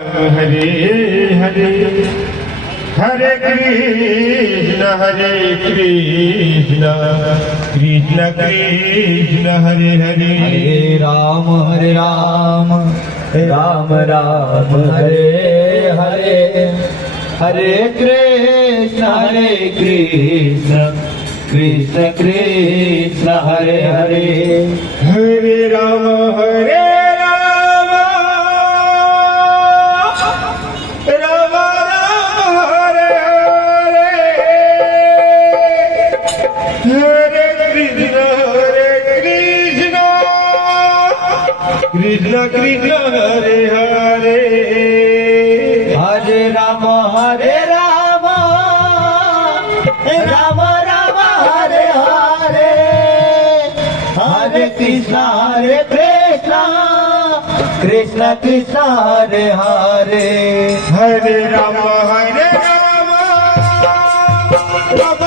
Hare Hare Hare Krishna Krishna Krishna Hare Hare Hare Ram Ram Ram Hare Hare Hare Krishna Krishna Krishna Hare Hare Hare Ram Ram Ram Hare Hare Hare Krishna Krishna Krishna Hare Hare Hare Ram Ram Ram Hare Hare Hare Krishna Krishna Krishna Hare Hare Hare Ram Ram